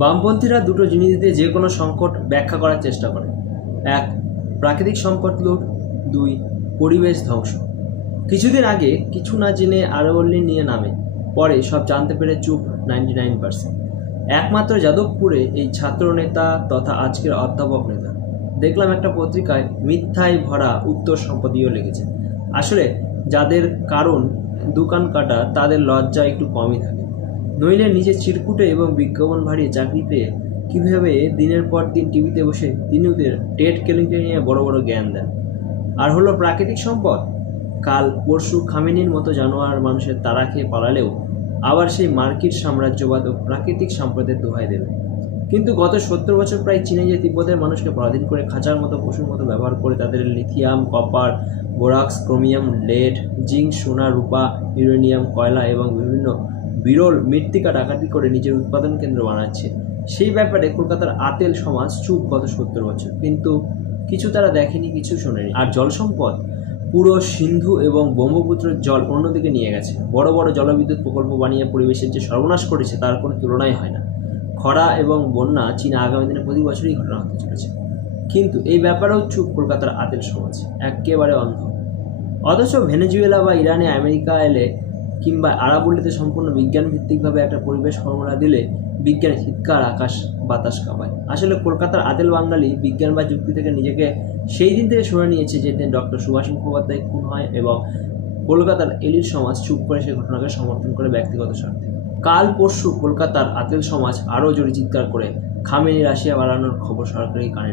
বামপন্থীরা দুটো জিনিস দিয়ে যে কোনো সংকট ব্যাখ্যা করার চেষ্টা করে। এক, প্রাকৃতিক সম্পদ লুট। দুই, পরিবেশ ধ্বংস। কিছুদিন আগে কিছু না জেনে আরাবল্লী নিয়ে নামে, পরে সব জানতে পেরে চুপ 99%। একমাত্র যাদবপুরে এই ছাত্র নেতা তথা আজকের অধ্যাপক নেতা। দেখলাম একটা পত্রিকায় মিথ্যায় ভরা উত্তর সম্পদীয় লিখেছে। আসলে যাদের কারণ দোকান কাটা তাদের লজ্জা একটু কমই থাকে, নইলে নিজের চিরকুটে এবং বিজ্ঞাপন ভারিয়ে চাকরি পেয়ে কীভাবে দিনের পর দিন টিভিতে বসে দিনুদের টেট কেলেঙ্কারি নিয়ে বড় বড় জ্ঞান দেন। আর হলো প্রাকৃতিক সম্পদ, কাল পরশু খামেনির মতো জানোয়ার মানুষের তাড়া খেয়ে পালালেও আবার সেই মার্কিট সাম্রাজ্যবাদ ও প্রাকৃতিক সম্পদের দোহাই দেবে। কিন্তু গত 70 বছর প্রায় চীনে যে তিব্বতের মানুষকে পরাধীন করে খাঁচার মতো পশুর মতো ব্যবহার করে তাদের lithium, copper, borax, chromium, lead, zinc, সোনা, রূপা, ইউরেনিয়াম, কয়লা এবং বিভিন্ন বিরল মৃত্তিকা ডাকাতি করে নিজের উৎপাদন কেন্দ্র বানাচ্ছে, সেই ব্যাপারে কলকাতার আতেল সমাজ চুপ গত 70 বছর। কিন্তু কিছু তারা দেখেনি, কিছু শোনেনি। আর জল সম্পদ, পুরো সিন্ধু এবং ব্রহ্মপুত্রের জল অন্যদিকে নিয়ে গেছে। বড় বড় জলবিদ্যুৎ প্রকল্প বানিয়ে পরিবেশের যে সর্বনাশ করেছে তার কোনো তুলনাই হয় না। খরা এবং বন্যা চীনে আগামী দিনে প্রতি বছরই ঘটনা হতে চলেছে, কিন্তু এই ব্যাপারেও চুপ কলকাতার আতেল সমাজ, একেবারে অন্ধ। অথচ ভেনেজুয়েলা বা ইরানে আমেরিকা এলে কিংবা আরাবল্লীতে সম্পূর্ণ বিজ্ঞান ভিত্তিকভাবে একটা পরিবেশ ফর্মুলা দিলে বিজ্ঞান চিৎকার আকাশ বাতাস কাঁপায়। আসলে কলকাতার আতেল বাঙালি বিজ্ঞান বা যুক্তি থেকে নিজেকে সেই দিন থেকে সরে নিয়েছে যেদিন ডক্টর সুভাষ মুখোপাধ্যায় খুন হয় এবং কলকাতার এলিট সমাজ চুপ করে সেই ঘটনাকে সমর্থন করে ব্যক্তিগত স্বার্থে। কাল পরশু কলকাতার আতেল সমাজ আরও জোরে চিৎকার করে খামেনি রাশিয়া বাড়ানোর খবর সরকারি কানে